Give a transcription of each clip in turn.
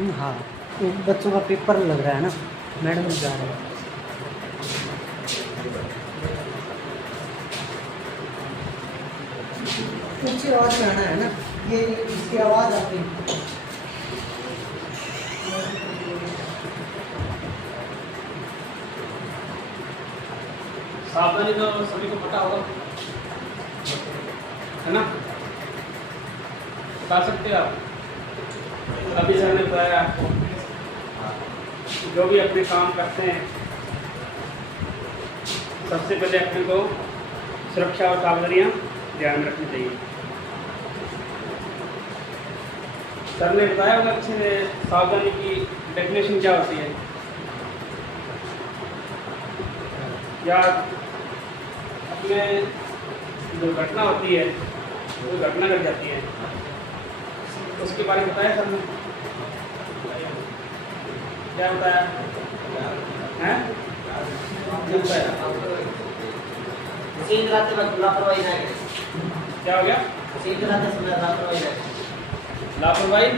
हाँ, वो बच्चों का पेपर लग रहा है ना, मैडम जा रहे हैं। ऊंची आवाज में आना है ना, ये इसकी आवाज आती है। सावधानी तो सभी को पता होगा, है ना? बता सकते हैं आप? अभी सर ने बताया आपको, जो भी अपने काम करते हैं सबसे पहले अपने को सुरक्षा और सावधानियाँ ध्यान में रखनी चाहिए। सर ने बताया होगा अच्छे से सावधानी की डेफिनेशन क्या होती है, या अपने जो घटना होती है वो घटना घट जाती है उसके बारे में बताया सर ने? क्या बताया हैं? मशीन चलाते वक्त लापरवाही ना करें। क्या हो गया? मशीन चलाते समय लापरवाही ना करें। लापरवाही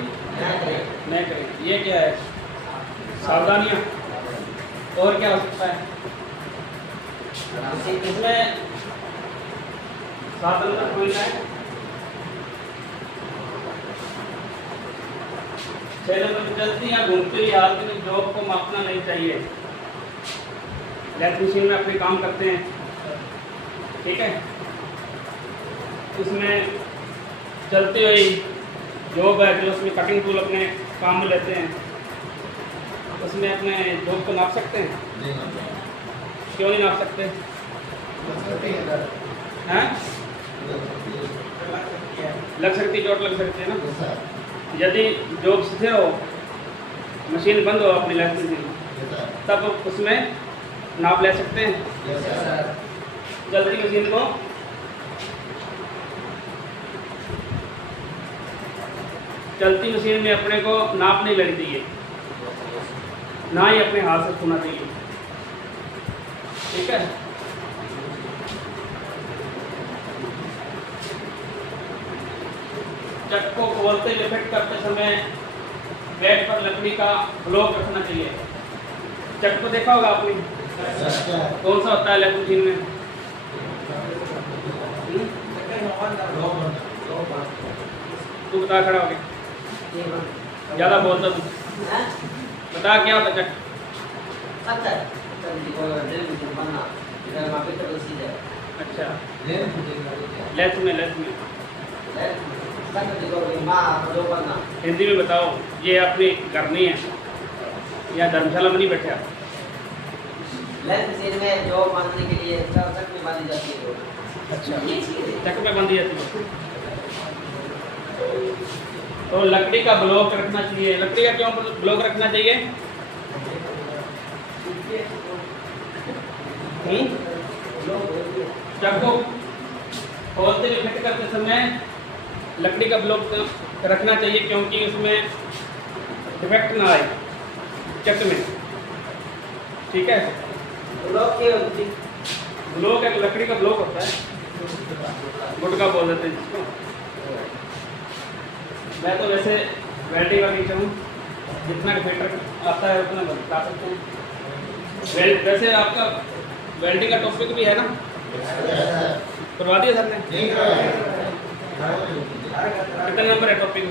ना करें। नहीं करें, ये क्या है? सावधानियाँ। और क्या हो सकता है इसमें? साधन का कोई है? 6 नंबर चलती या घूमती हुई हालत में जॉब को मापना नहीं चाहिए। लैथ मशीन में अपने काम करते हैं, ठीक है? उसमें चलती हुई जॉब है जो उसमें कटिंग टूल अपने काम में लेते हैं, उसमें अपने जॉब को नाप सकते हैं? क्यों नहीं नाप सकते हैं? लग सकती है, चोट लग सकती है ना। यदि जॉब स्थिर हो, मशीन बंद हो अपनी लैथ मशीन, तब उसमें नाप ले सकते हैं। चलती मशीन को चलती मशीन में अपने को नाप नहीं लेनी चाहिए, ना ही अपने हाथ से छूना चाहिए, ठीक है? चक को खोलते हुए फिट करते समय बेड पर लकड़ी का ब्लॉक रखना चाहिए। चक को देखा होगा आपने, कौन सा होता है लैथ मशीन में? तू बता, खड़ा हो गया, ज़्यादा बोलता तू, बता क्या होता चक? अच्छा, लेथ में हिंदी में बताओ, ये अपनी करनी है या धर्मशाला में नहीं बैठे आप? लैथ मशीन में जॉब बांधने के लिए चक में बांधी जाती है। अच्छा, चक में बांधी जाती है। तो लकड़ी का ब्लॉक रखना चाहिए। लकड़ी का क्यों ब्लॉक रखना चाहिए? चक को खोलते हुए फिट करते समय लकड़ी का ब्लॉक रखना चाहिए, क्योंकि उसमें डिफेक्ट ना आए चक में, ठीक है? ब्लॉक एक लकड़ी का ब्लॉक होता है, गुटका बोल देते हैं जिसको। मैं तो वैसे वेल्डिंग का टीचर हूँ, जितना फिटर आता है उतना बता सकते हैं। वैसे आपका वेल्डिंग का टॉपिक भी है ना, करवा दिया सर ने? कितने नंबर है टॉपिक?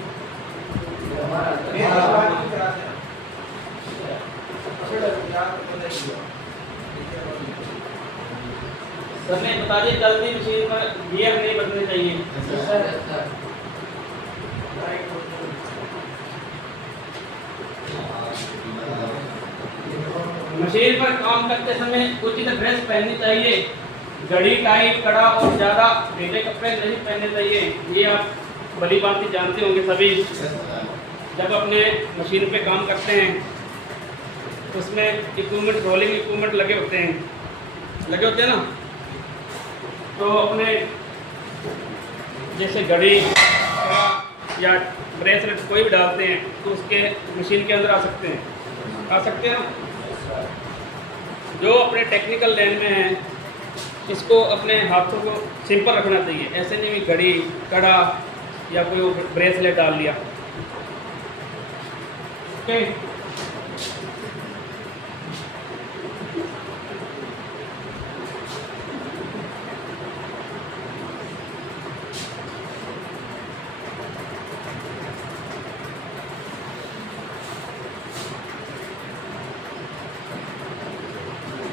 सर ने बता दिया चलती मशीन पर गियर नहीं बदलने चाहिए। मशीन पर काम करते समय उचित ड्रेस पहननी चाहिए। घड़ी, टाई, कड़ा और ज़्यादा ढीले कपड़े नहीं पहनने चाहिए। ये आप भली बात जानते होंगे सभी। जब अपने मशीन पे काम करते हैं उसमें इक्विपमेंट, रोलिंग इक्विपमेंट लगे होते हैं ना, तो अपने जैसे घड़ी या ब्रेसलेट कोई भी डालते हैं तो उसके मशीन के अंदर आ सकते हैं ना। जो अपने टेक्निकल लाइन में है इसको अपने हाथों को सिंपल रखना चाहिए। ऐसे नहीं भी घड़ी, कड़ा या कोई ब्रेसलेट डाल लिया। ओके।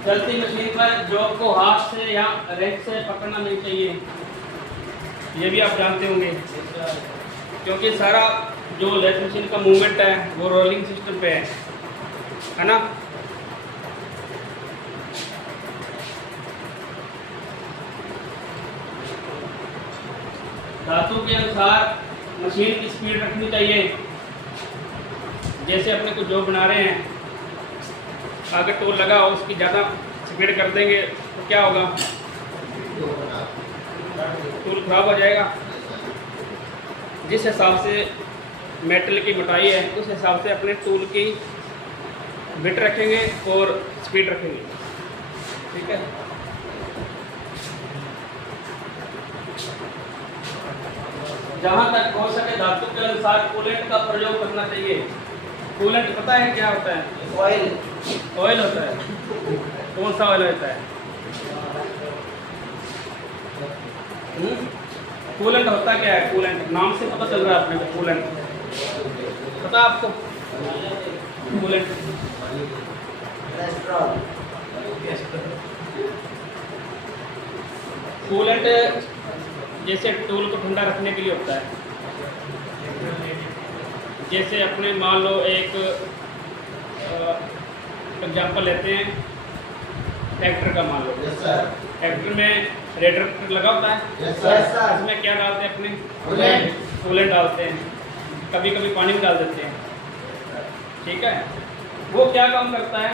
चलती मशीन पर जॉब को हाथ से या रेक से पकड़ना नहीं चाहिए, ये भी आप जानते होंगे, क्योंकि सारा जो लेथ मशीन का मूवमेंट है वो रोलिंग सिस्टम पे है ना। धातु के अनुसार मशीन की स्पीड रखनी चाहिए। जैसे अपने को जॉब बना रहे हैं, अगर टोल लगा हो उसकी ज़्यादा स्पीड कर देंगे तो क्या होगा, टूल खराब हो जाएगा। जिस हिसाब से मेटल की मोटाई है उस हिसाब से अपने टूल की बिट रखेंगे और स्पीड रखेंगे, ठीक है। जहाँ तक हो सके धातु के अनुसार कूलेंट का प्रयोग करना चाहिए। कूलेंट पता है क्या होता है? ऑयल। ऑयल होता है। कौन सा ऑयल होता है? कूलेंट होता क्या है? कूलेंट नाम से पता चल रहा है अपने को। कूलेंट पता आपको? कूलेंट कूलेंट जैसे टूल को ठंडा रखने के लिए होता है। जैसे अपने मान लो एक एग्जांपल लेते हैं ट्रैक्टर का, मान लो ट्रैक्टर में रेडिएटर लगा होता है, उसमें क्या डालते हैं अपने? कूलेंट डालते हैं, कभी कभी पानी भी डाल देते हैं, ठीक है। वो क्या काम करता है?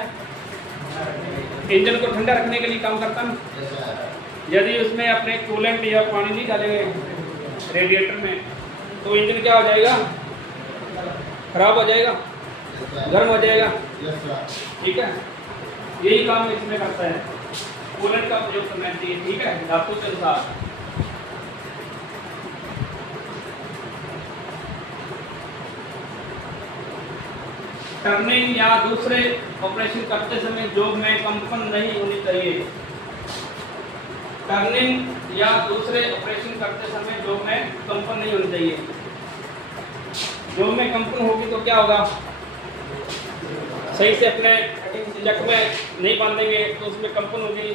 इंजन को ठंडा रखने के लिए काम करता है। यदि उसमें अपने कूलेंट या पानी नहीं डालेंगे रेडिएटर में तो इंजन क्या हो जाएगा? खराब हो जाएगा, गर्म हो जाएगा, ठीक है। यही काम इसमें करता है, कूलेंट का प्रयोग करना चाहिए, ठीक है, धातु के अनुसार। टर्निंग या दूसरे ऑपरेशन करते समय जॉब में कंपन नहीं होनी चाहिए। टर्निंग या दूसरे ऑपरेशन करते समय जॉब में कंपन नहीं होनी चाहिए। जॉब में कंपन होगी तो क्या होगा? सही से अपने चक में नहीं बांधेंगे तो उसमें कंपन होगी,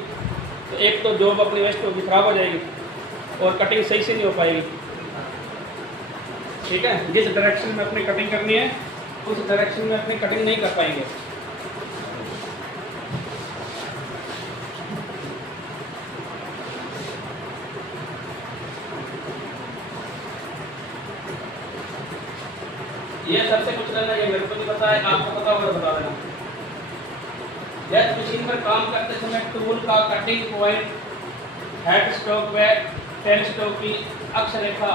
तो एक तो जॉब अपनी वेस्ट होगी, खराब हो जाएगी और कटिंग सही से नहीं हो पाएगी, ठीक है। जिस डायरेक्शन में अपनी कटिंग करनी है उस डायरेक्शन में अपनी कटिंग नहीं कर पाएंगे। ये सबसे कुछ करना, ये मेरे को नहीं पता है, आपको पता होगा बता देना। लेथ मशीन पर काम करते समय टूल का कटिंग पॉइंट हेड स्टॉक व टेल स्टॉक की अक्ष रेखा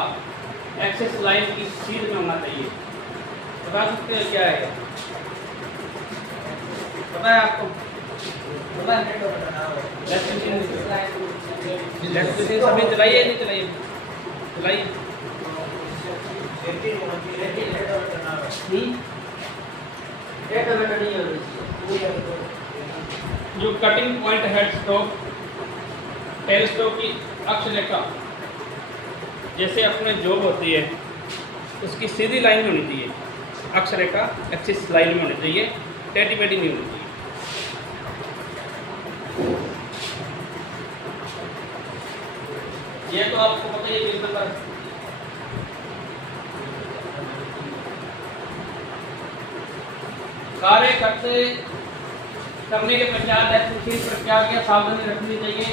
एक्सिस लाइन की सीध में होना चाहिए। बता सकते हो क्या है? पता है आपको? पता है? लेथ मशीन सभी चलाइए, नहीं चलाइए? चलाइए। जो cutting point head stock tell stock की अक्ष रेखा, जैसे अपने जॉब होती है उसकी सीधी लाइन में होनी चाहिए, अक्ष रेखा एक्सिस लाइन में होनी चाहिए, टेढ़ी मेढ़ी नहीं होनी चाहिए। ये तो आपको पता ही है। 20 नंबर कार्य करने के पश्चात लेथ मशीन पर क्या क्या सावधानी रखनी चाहिए?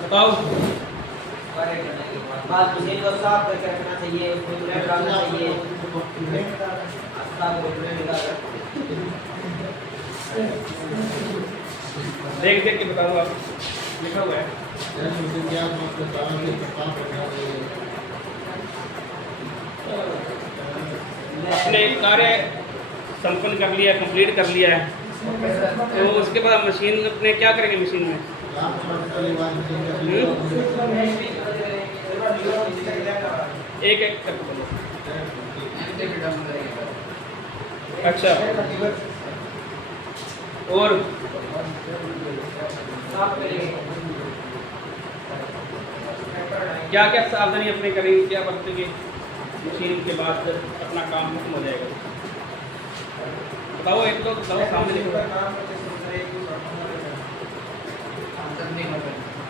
बताओ। कार्य करने के बाद मशीन को साफ करके रखना चाहिए, उसमें ब्लेड डालना चाहिए, देख देख के बता दो, आप लिखा हुआ है। अपने कार्य संपन्न कर लिया, कंप्लीट कर लिया है, तो उसके बाद मशीन अपने क्या करेंगे? मशीन में एक एक करके बोलो। अच्छा और साफ करेंगे। क्या क्या सावधानी अपने करेंगे, क्या बरतेंगे मशीन के बाद जब अपना काम खत्म हो जाएगा? बताओ, एक तो बताओ, सामने देखो।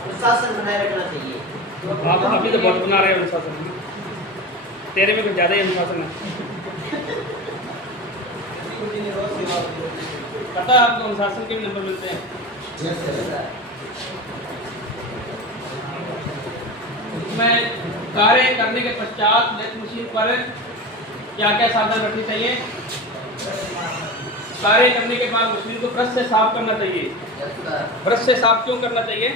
अनुशासन बनाए रखना चाहिए। आप अभी तो बहुत बना रहे हो अनुशासन, तेरे में कुछ ज़्यादा ही अनुशासन है। पता है आपको अनुशासन के भी नंबर मिलते हैं? इसमें कार्य करने के पश्चात लेथ मशीन पर क्या क्या सावधान रखनी चाहिए? कार्य करने के बाद मशीन को ब्रश से साफ करना चाहिए। ब्रश से साफ क्यों करना चाहिए?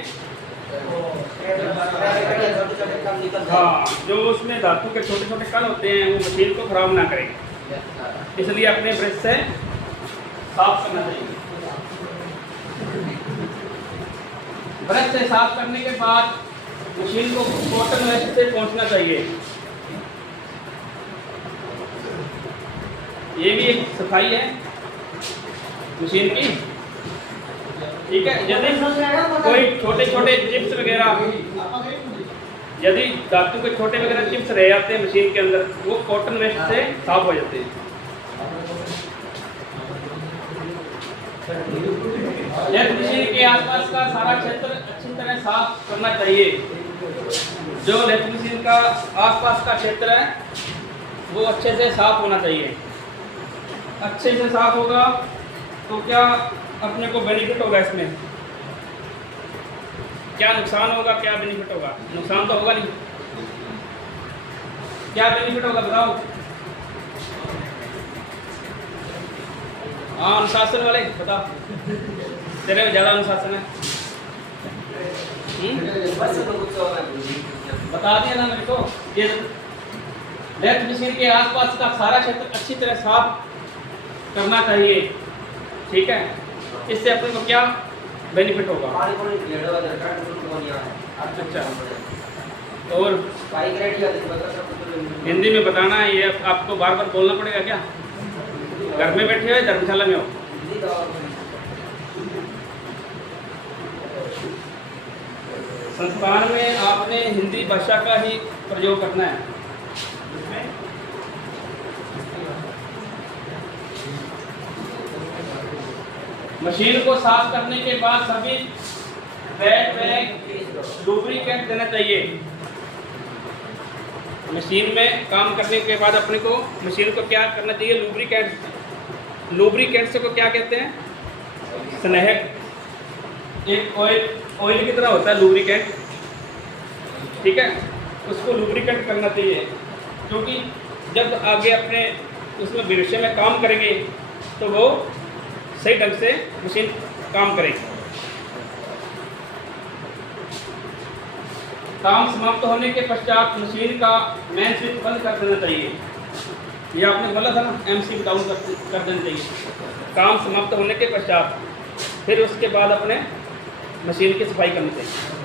छोटे-छोटे कम निकल जाए। हाँ, जो उसमें धातु के छोटे छोटे कण होते हैं वो मशीन को खराब ना करें, इसलिए अपने ब्रश से साफ करना चाहिए। ब्रश से साफ करने के बाद मशीन को कॉटन वेस्ट से पोंछना चाहिए। ये भी एक सफाई है मशीन की, ठीक है। यदि कोई छोटे छोटे चिप्स वगैरह, यदि धातु के छोटे वगैरह चिप्स रह जाते हैं मशीन के अंदर, वो कॉटन वेस्ट से साफ हो जाते हैं। लेथ मशीन के आसपास का सारा क्षेत्र अच्छी तरह साफ करना चाहिए। जो लेथ मशीन का आसपास का क्षेत्र है वो अच्छे से साफ होना चाहिए। अच्छे से साफ होगा तो क्या अपने को बेनिफिट होगा? इसमें क्या नुकसान होगा, क्या बेनिफिट होगा? नुकसान तो होगा नहीं, क्या बेनिफिट होगा बताओ? हाँ, अनुशासन वाले बता, तेरे में ज़्यादा अनुशासन है। बस तो कुछ होगा नहीं। बता दिया ना मेरे को। ये लेथ मशीन के आसपास का सारा क्षेत्र अच्छी तरह साफ करना चाहिए, ठीक है। इससे अपने को क्या बेनिफिट होगा? पानी को ढेड़ हो जाता है, कुछ नहीं है। अच्छा, और बाइक रेडी है तो बता सब कुछ। हिंदी में बताना है, ये आपको बार बार बोलना पड़ेगा क्या? घर में बैठे हो या धर्मशाला में हो? संस्थान में आपने हिंदी भाषा का ही प्रयोग करना है। मशीन को साफ करने के बाद सभी बैग लुब्रिकेंट देना चाहिए। मशीन में काम करने के बाद अपने को मशीन को क्या करना चाहिए? लुब्रिकेंट। लुब्रिकेंट्स को क्या कहते हैं? स्नेहक। एक ऑयल की तरह होता है लुब्रिकेंट, ठीक है। उसको लुब्रिकेंट करना चाहिए, क्योंकि जब आगे अपने उसमें भविष्य में काम करेंगे तो वो सही ढंग से मशीन काम करेगी। काम समाप्त होने के पश्चात मशीन का मेन स्विच बंद कर देना चाहिए। ये आपने बोला था ना, MC डाउन कर देना चाहिए काम समाप्त होने के पश्चात। फिर उसके बाद अपने मशीन की सफाई करनी चाहिए।